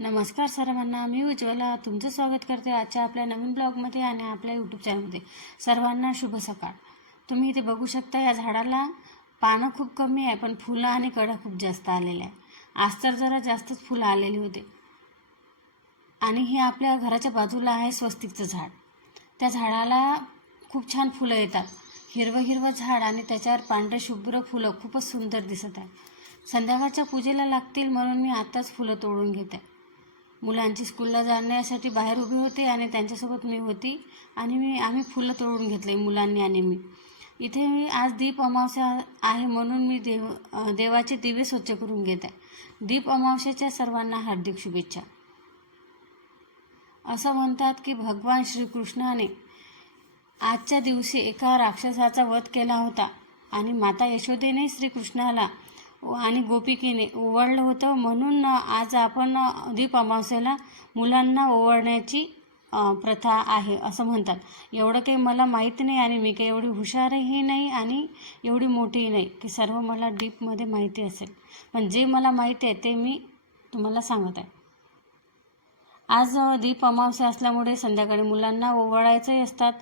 नमस्कार सर्वांना, मी उज्ज्वला तुमचं स्वागत करते आजच्या आपल्या नवीन ब्लॉगमध्ये आणि आपल्या यूट्यूब चॅनलमध्ये. सर्वांना शुभ सकाळ. तुम्ही इथे बघू शकता या झाडाला पानं खूप कमी आहे, पण फुलं आणि कळ्या खूप जास्त आलेल्या आहे. आज तर जरा जास्तच फुलं आलेली होते. आणि हे आपल्या घराच्या बाजूला आहे स्वस्तिकचं झाड. त्या झाडाला खूप छान फुलं येतात. हिरवं हिरवं झाड आणि त्याच्यावर पांढरे शुभ्र फुलं खूपच सुंदर दिसत आहे. संध्याकाळच्या पूजेला लागतील म्हणून मी आत्ताच फुलं तोडून घेते. मुलांची स्कूलला जाण्यासाठी बाहेर उभी होते आणि त्यांच्यासोबत मी होती आणि आम्ही फुलं तोडून घेतले मुलांनी आणि मी. इथे मी आज दीप अमावस्या आहे म्हणून मी देवाचे दिवे स्वच्छ करून घेत आहे. दीप अमावस्येच्या सर्वांना हार्दिक शुभेच्छा. असं म्हणतात की भगवान श्रीकृष्णाने आजच्या दिवशी एका राक्षसाचा वध केला होता आणि माता यशोदेने श्रीकृष्णाला आणि गोपिकेने ओवाळलं होतं. म्हणून आज आपण दीप अमावस्येला मुलांना ओवाळण्याची प्रथा आहे असं म्हणतात. एवढं काही मला माहीत नाही आणि मी काही एवढी हुशारही नाही आणि एवढी मोठीही नाही की सर्व मला डीपमध्ये माहिती असेल, पण जे मला माहिती आहे ते मी तुम्हाला सांगत आहे. आज दीप अमावस्या असल्यामुळे संध्याकाळी मुलांना ओवाळायचंही असतात.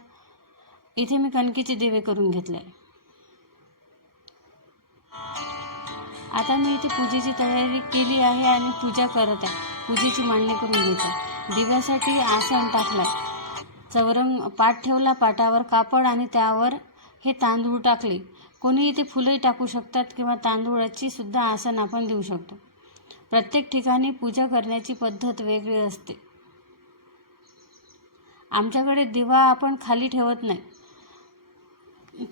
इथे मी कणकीचे दिवे करून घेतले. आता मी इथे पूजेची तयारी केली आहे आणि पूजा करत आहे. पूजेची मांडणी करून घेते. दिव्यासाठी आसन टाकलं, चौरंग पाट ठेवला, पाटावर कापड आणि त्यावर हे तांदूळ टाकले. कोणी इथे फुलंही टाकू शकतात किंवा तांदूळाची सुद्धा आसन आपण देऊ शकतो. प्रत्येक ठिकाणी पूजा करण्याची पद्धत वेगळी असते. आमच्याकडे दिवा आपण खाली ठेवत नाही.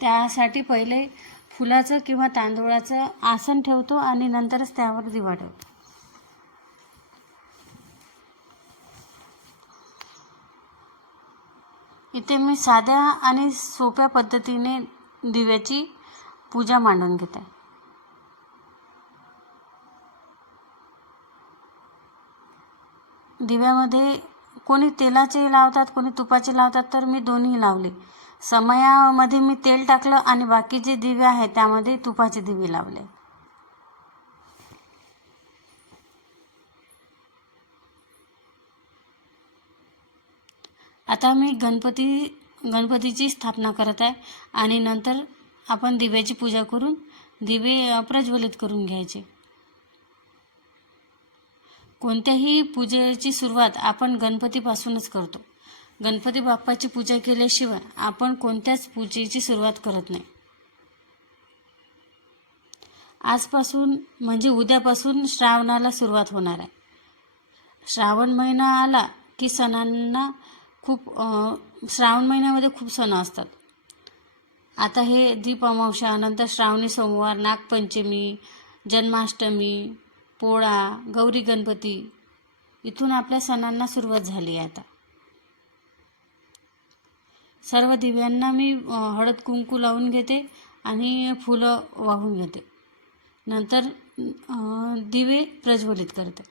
त्यासाठी पहिले फुलाचं किंवा तांदूळाचं आसन ठेवतो आणि नंतरच त्यावर दिवा ठेवतो. इथे मी साध्या आणि सोप्या पद्धतीने दिव्याची पूजा मांडून घेते. दिव्यामध्ये कोणी तेलाचे लावतात, कोणी तुपाचे लावतात, तर मी दोन्ही लावले. समयामध्ये मी तेल टाकलं आणि बाकी जे दिवे आहेत त्यामध्ये तुपाचे दिवे लावले. आता मी गणपतीची स्थापना करत आहे आणि नंतर आपण दिव्याची पूजा करून दिवे प्रज्वलित करून घ्यायचे. कोणत्याही पूजेची सुरुवात आपण गणपतीपासूनच करतो. गणपती बाप्पाची पूजा केल्याशिवाय आपण कोणत्याच पूजेची सुरुवात करत नाही. आजपासून म्हणजे उद्यापासून श्रावणाला सुरुवात होणार आहे. श्रावण महिना आला की सणांना श्रावण महिन्यामध्ये खूप सण असतात. आता हे दीप अमावस्या, नंतर श्रावणी सोमवार, नागपंचमी, जन्माष्टमी, पोळा, गौरी गणपती, इथून आपल्या सणांना सुरुवात झाली आहे. आता सर्व दिव्यांना मी हळद कुंकू लावून घेते आणि फुलं वाहून घेते. नंतर दिवे प्रज्वलित करते.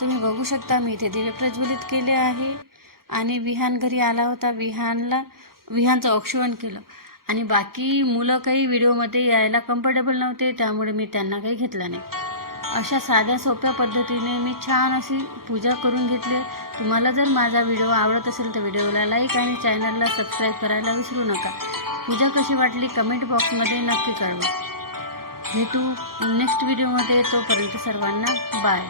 तुम्ही बघू शकता मी इथे दिवे प्रज्वलित केले आहे. आणि विहान घरी आला होता. विहानचं औक्षण केलं आणि बाकी मुलं काही व्हिडिओमध्ये यायला कम्फर्टेबल नव्हते, त्यामुळे मी त्यांना काही घेतलं नाही. अशा साध्या सोप्या पद्धतीने मी छान अशी पूजा करून घेतली. तुम्हाला जर माझा व्हिडिओ आवडत असेल तर व्हिडिओला लाईक आणि चॅनलला सबस्क्राईब करायला विसरू नका. पूजा कशी वाटली कमेंट बॉक्समध्ये नक्की कळवा. भेटू नेक्स्ट व्हिडिओमध्ये. तोपर्यंत सर्वांना बाय.